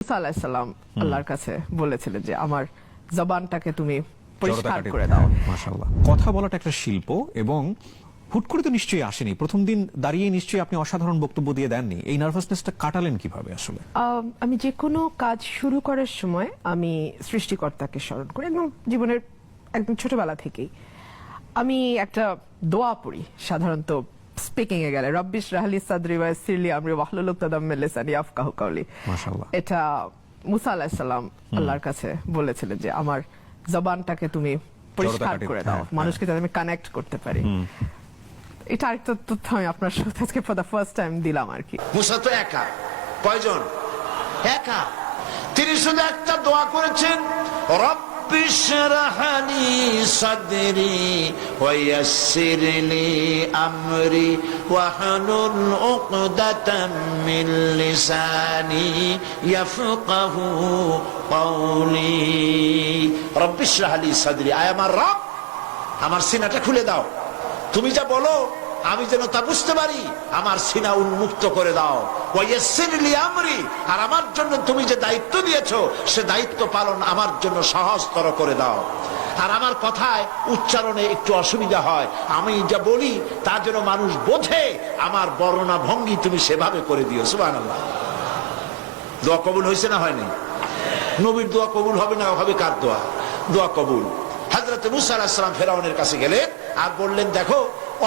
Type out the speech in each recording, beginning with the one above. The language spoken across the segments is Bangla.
মুসা আলাইহিস সালাম আল্লাহর কাছে বলেছিলেন যে আমার জবানটাকে তুমি পরিষ্কার করে দাও। মাশাআল্লাহ, কথা বলাটা একটা শিল্প এবং হুট করে তো নিশ্চয়ই আসেনি। প্রথম দিন দাঁড়িয়ে নিশ্চয়ই আপনি অসাধারণ বক্তব্য দিয়ে দেননি। এই নার্ভাসনেসটা কাটালেন কিভাবে আসলে? আমি যে কোনো কাজ শুরু করার সময় আমি সৃষ্টিকর্তাকে স্মরণ করি, একদম জীবনের একদম ছোটবেলা থেকেই। আমি একটা দোয়া পড়ি সাধারণত স্পিকিং এ গেলে, রব্বিশ রাহলি সাদরি ওয়া ইয়াসসিরলি আমরি ওয়াহলুল উকতাদাম মিন লিসানি ইয়াফকাহু কাওলি। মাশাআল্লাহ, এটা মুসা আলাইহিস সালাম আল্লাহর কাছে বলেছিলেন যে আমার জবানটাকে তুমি পরিষ্কার করে দাও, মানুষকে যাতে আমি কানেক্ট করতে পারি। এটা আরেকটা তথ্য আমি আপনার সাথে আজকে ফর দ্য ফার্স্ট টাইম দিলাম আর কি। মুসা তো একা, কয়জন? একা। তিনি শুধু একটা দোয়া করেছেন, রব্বিশ রাহলি সাদরি ওয়া ইয়াসসিরলি আমরি ওয়াহলুল উকদাতাম মিন লিসানি ইয়াফকাহু কওলি। রব্বিশ রাহলি সাদরি, আয় আমার রব, আমার সিনাটা খুলে দাও, তুমি যা বলো আমি যেন তা বুঝতে পারি, আমার সিনা উন্মুক্ত করে দাও। ওয়াইয়াসসিরলি আমরি, আর আমার জন্য তুমি যে দায়িত্ব দিয়েছো সে দায়িত্ব পালন আমার জন্য সহজতর করে দাও। আর আমার কথায় উচ্চারণে একটু অসুবিধা হয়, আমি যা বলি তা যেন মানুষ বোঝে, আমার বর্ণনা ভঙ্গি তুমি সেভাবে করে দিও। সুবহানাল্লাহ। দোয়া কবুল হয়েছে না হয়নি? নবীর দোয়া কবুল হবে না হবে কার দোয়া? দোয়া কবুল। হযরত মুসা আলাইহিস সালাম ফেরাউনের কাছে গেলেন আর বললেন, দেখো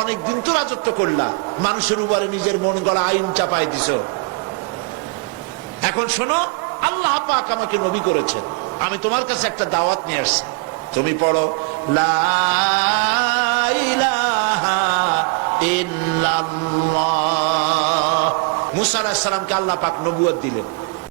অনেকদিন তো রাজত্ব করলা, মানুষের উপরে নিজের মন গড়া আইন চাপাই দিছো, এখন শোনো আল্লাহ পাক আমাকে নবী করেছেন, আমি তোমার কাছে একটা দাওয়াত নিয়ে আসছি, তুমি পড়ো লা ইলাহা ইল্লাল্লাহ। মুসা আলাইহিস সালামকে আল্লাহ পাক নবুয়ত দিলেন।